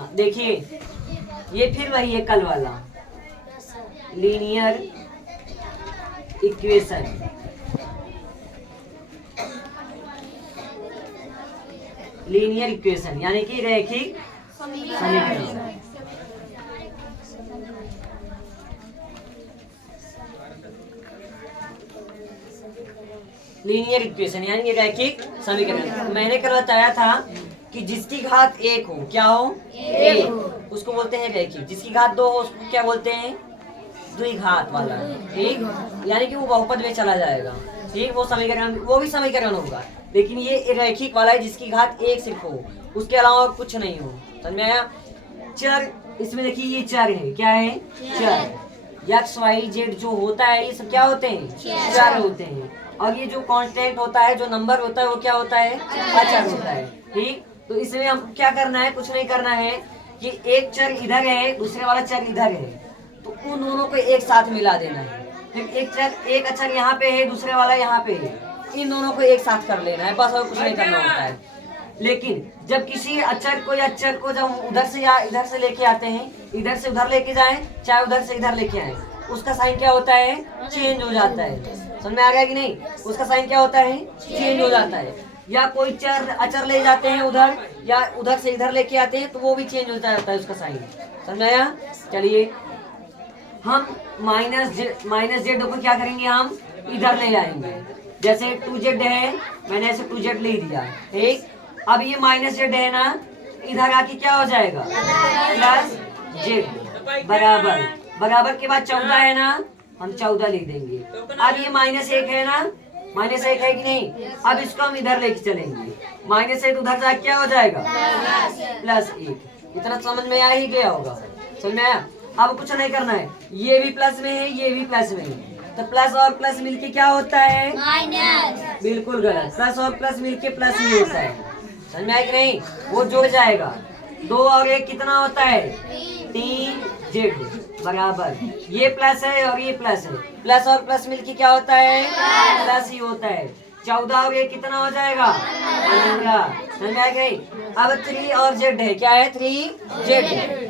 हाँ देखिए, ये फिर वही है कल वाला लीनियर इक्वेशन। लीनियर इक्वेशन यानी कि रैखिक समीकरण। लीनियर इक्वेशन यानी कि रैखिक समीकरण। मैंने कल बताया था कि जिसकी घात एक हो, क्या हो, एक, उसको बोलते हैं रैखिक। जिसकी घात दो हो उसको क्या बोलते हैं, द्विघात वाला। ठीक, यानी कि वो बहुपद में चला जाएगा। ठीक, वो समीकरण, वो भी समीकरण होगा, लेकिन ये रैखिक वाला है जिसकी घात एक सिर्फ हो, उसके अलावा कुछ नहीं हो। समझ में आया। चर, इसमें देखिए ये चर है, क्या है, चर। एक्स वाई जेड जो होता है ये सब क्या होते हैं, चर होते हैं। और ये जो कांस्टेंट होता है, जो नंबर होता है, वो क्या होता है, अचर होता है। ठीक, तो इसमें हमको क्या करना है, कुछ नहीं करना है कि एक चर इधर है, दूसरे वाला चर इधर है, तो उन दोनों को एक साथ मिला देना है। फिर एक चर, एक अक्षर यहाँ पे है, दूसरे वाला यहाँ पे है, इन दोनों को एक साथ कर लेना है, बस और कुछ नहीं करना होता है। लेकिन जब किसी अक्षर को या अक्षर को जब उधर से या इधर से लेके आते हैं, इधर से उधर लेके जाएं, चाहे उधर से इधर लेके आए, उसका साइन क्या होता है, चेंज हो जाता है। समझ में आ गया कि नहीं, उसका साइन क्या होता है, चेंज हो जाता है। या कोई चर अचर ले जाते हैं उधर, या उधर से इधर लेके आते हैं, तो वो भी चेंज हो जाता है उसका साइन। समझ में आया। चलिए हम माइनस जेड को क्या करेंगे, हम इधर ले आएंगे। जैसे 2z है, मैंने ऐसे 2z ले दिया। ठीक, अब ये माइनस जेड है ना, इधर आके क्या हो जाएगा, प्लस जेड बराबर, बराबर के बाद 14 है ना, हम 14 लिख देंगे। अब ये -1 है ना, -1 है कि नहीं, अब इसको हम इधर लेके चलेंगे, -1 उधर जाके क्या हो जाएगा, +1। इतना समझ में आ ही गया होगा। समझ में आया। अब कुछ नहीं करना है, ये भी प्लस में है, ये भी प्लस में है, तो प्लस और प्लस मिलके क्या होता है, माइनस। बिल्कुल गलत, प्लस और प्लस मिलके प्लस ही होता है। समझ में आया कि नहीं, वो जुड़ जाएगा। 2 और 1 कितना होता है, 3z बराबर, ये प्लस है और ये प्लस है, प्लस और प्लस मिलके क्या होता है, प्लस ही होता है। 14 और 1 कितना हो जाएगा, 15। समझ में आ गई। अब 3 और z है, क्या है, 3z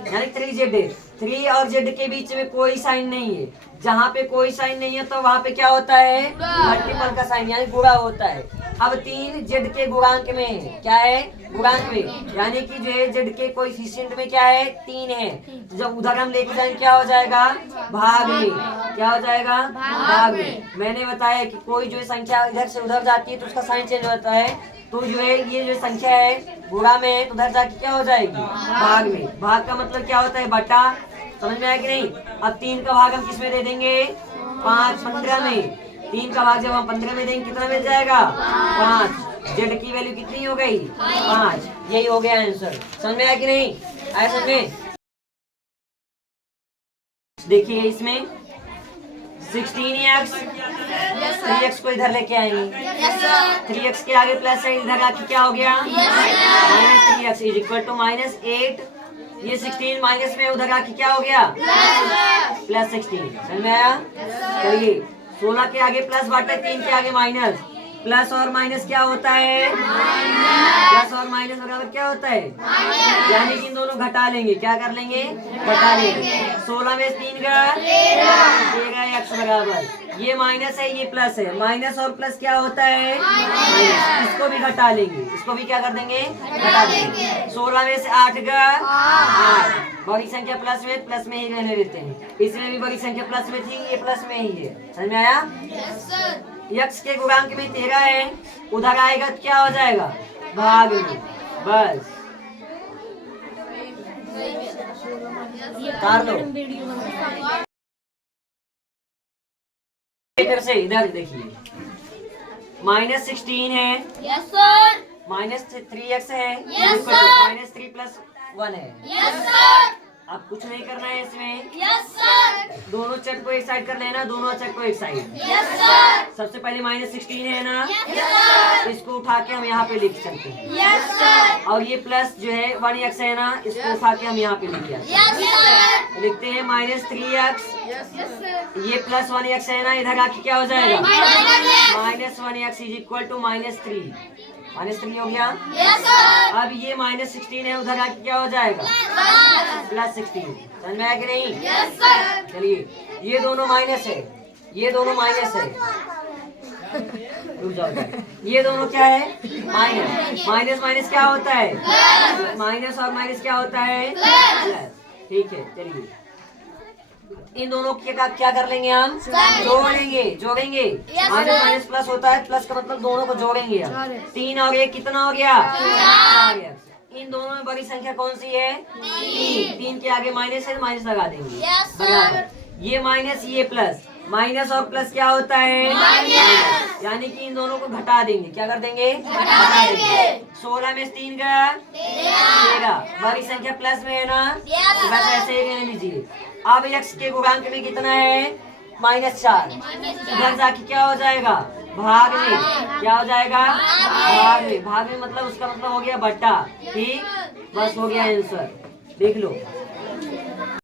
यानी 3z है। 3 और z के बीच में कोई साइन नहीं है, जहाँ पे कोई साइन नहीं है तो वहाँ पे क्या होता है, मल्टीपल का साइन यानी गुणा होता है। अब 3 z के गुणांक में है, क्या है, गुणांक में, यानी कि जो है z के कोएफिशिएंट में क्या है, 3 है। जब उधर हम लेके जाएंगे क्या हो जाएगा, भाग में, क्या हो जाएगा, भाग में। मैंने बताया कि कोई जो संख्या इधर से उधर जाती है तो उसका साइन चेंज होता है, तो जो है ये जो संख्या है गुणा में है तो उधर जाके क्या हो जाएगी, भाग में। भाग का मतलब क्या होता है, बटा। समझ में आया कि नहीं। अब 3 का भाग हम किस में दे देंगे, 5 15 में। 3 का भाग जब हम 15 में देंगे कितना मिल जाएगा, 5। जेड की वैल्यू कितनी हो गई, 5। यही हो गया आंसर। समझ में आया कि नहीं, आया समझ में। देखिए इसमें 16x, 3x को इधर लेके आएंगे, 3x के आगे प्लस है, इधर आके क्या हो गया, -3x इज इक्वल टू -8। ये 16 माइनस में उधर आके क्या हो गया, +16। समझ में आया। चलिए 16 के आगे प्लस बांटे, 3 के आगे माइनस, प्लस और माइनस क्या होता है, प्लस और माइनस बराबर क्या होता है, यानी कि इन दोनों घटा लेंगे, क्या कर लेंगे, घटा लेंगे। 16 में 3 का 13 x बराबर, ये माइनस है ये प्लस है, माइनस और प्लस क्या होता है, माइनस। इसको भी घटा लेंगे, इसको भी क्या कर देंगे, घटा देंगे। 16 में से 8 का 8, बड़ी संख्या प्लस में ही रहने देते हैं। इसमें भी बड़ी संख्या प्लस में थी, ये प्लस में ही है। समझ में आया। x के गुणांक में 13 है, उधर आएगा तो क्या हो जाएगा, भाग में, बस कर लो। फिर से इधर देखिए, -16 है, यस सर, -3x है, यस सर, -3 + 1 है, यस सर, अब कुछ नहीं करना है इसमें, यस सर, दोनों चर को एक साइड कर लेना, दोनों चर को एक साइड। यस सर, सबसे पहले -16 है ना, यस सर, इसको उठा के हम यहाँ पे लिख सकते हैं। यस सर, और ये प्लस जो है 1x है ना, इसको उठा के हम यहाँ पे लिख दिया, यस सर, लिखते हैं -3x, यस सर, ये +1x है ना, इधर आके क्या हो जाएगा, -1x -1x is equal to -3। -3 हो गया। Yes, sir. अब ये -16 है, उधर आके क्या हो जाएगा? +16। समझ में आया कि नहीं? Yes, sir. चलिए, ये दोनों माइनस है, ये दोनों माइनस है। रुक जाओ इधर। ये दोनों क्या है? माइनस। माइनस माइनस क्या होता है? माइनस और माइनस क्या होता है? प्लस। ठीक है, चलिए इन दोनों के का क्या कर लेंगे हम? जोड़ेंगे, जोड़ेंगे। Yes, minus sir. Minus plus होता है, प्लस का मतलब दोनों को जोड़ेंगे हम। 3 और 1 कितना हो गया? 4। इन दोनों में बड़ी संख्या कौन सी है? 3 के आगे माइनस है, माइनस लगा देंगे। Yes, sir. बराबर। ये माइनस, ये प्लस। माइनस और प्लस क्या होता है? माइनस। यानी कि इन दोनों को घटा देंगे। क्या कर देंगे? घटा देंगे। 16 में 3 का 13। बड़ी संख्या प्लस में है ना? Yes, तो बस sir. ऐसे ही रहने दीजिए। अब x के गुणांक में कितना है? -4। इधर जाके क्या हो जाएगा? भाग में। क्या हो जाएगा? भाग में। भाग में मतलब उसका मतलब हो गया बट्टा। ठीक, बस हो गया आंसर। देख लो।